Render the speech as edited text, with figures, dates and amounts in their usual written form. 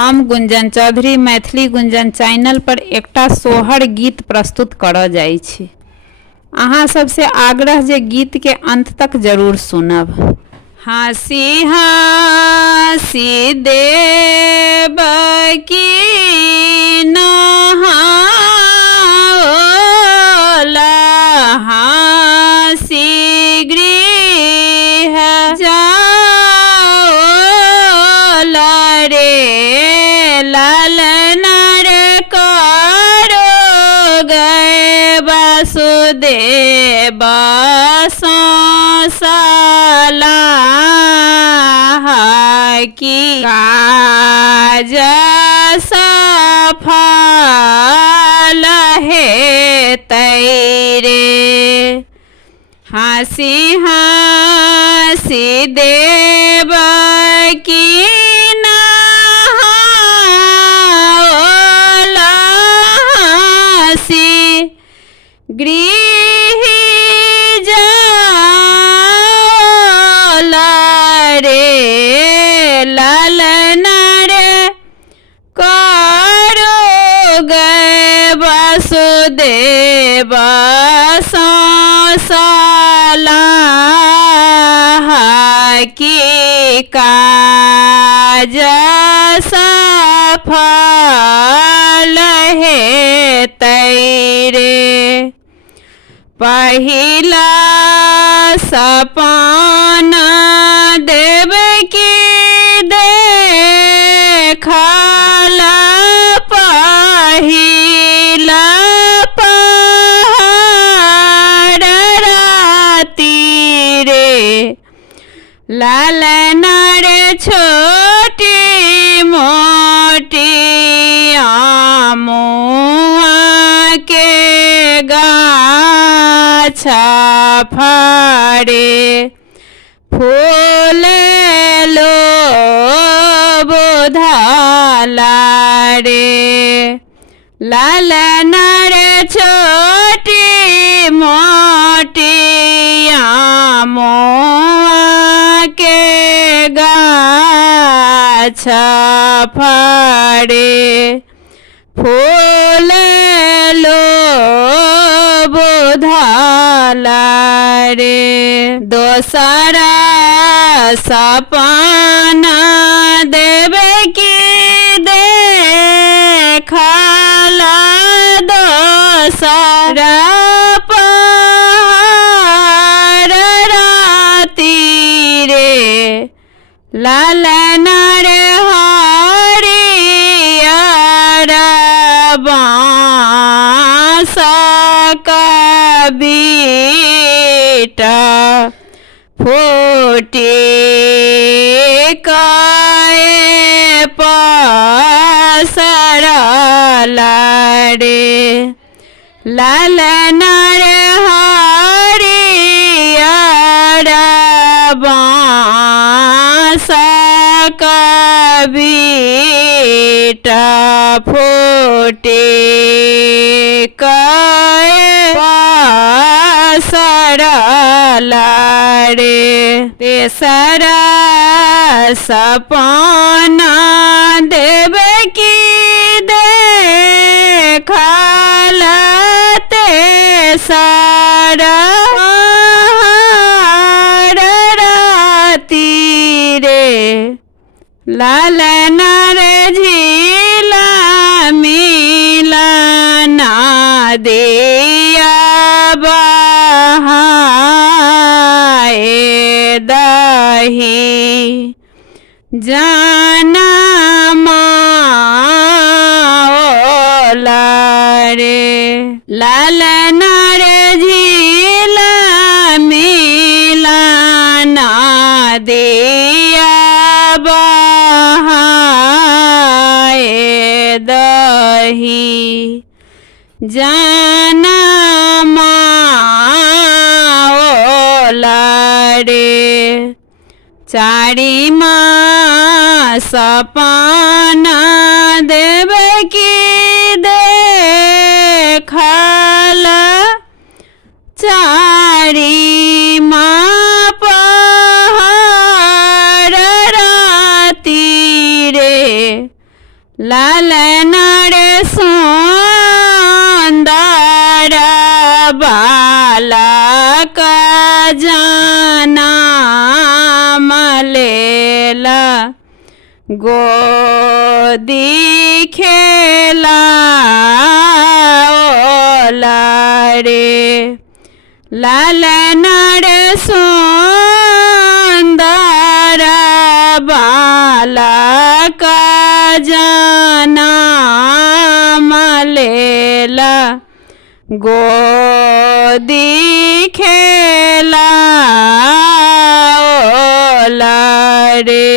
हम गुंजन चौधरी मैथिली गुंजन चैनल पर एकटा सोहर गीत प्रस्तुत करऽ जाइ छी। अहाँ सबसे आग्रह जे गीत के अंत तक जरूर सुनब। हँसी हँसी देवकी नहाओला, हँसी गृह जाओला रे, लालन रे करो गए वासुदेव संसाला की काज सफल है तैरे। हँसी हँसी देवकी नहाओला, हँसी गृह जाओला रे, लालन रे करो गए वासुदेव संसाला की काज सफल है तैरे। पहिला सपना देवकी देखला, पहिला पहर राती रे, लालन रे छोटी मोटी आमुआ के गाछ फाड़े, फूल लो बुधाला रे, लालन रे छोटी मोटी आमुआ के गाछ फाड़े, फूल लो बुधाला रे। दोसरा सपना देवकी देखला, दोसरा पहर राती रे, लालन रे हरियर बाँस बीटा फूटी काए पसरला रे, लालन रे हरियर बाँस बीटा फूटी काए पसरला रे। तेसरा सपना देवकी देखला, तेसरा पहर राती रे, लालन रे झीला मिलना दिया बहाए दही, जाना माओला रे, लालन रे झीला मिलना दिया बहाए दही, जाना माओला रे। चारी माँ सपना देवकी देखला, चारी माँ पहर राती रे, लालन रे सुंदर बालक जनम लेला गोदी खेलाओला रे। लालन रे सुंदर बालक जनम लेला गोदी खेलाओला रे।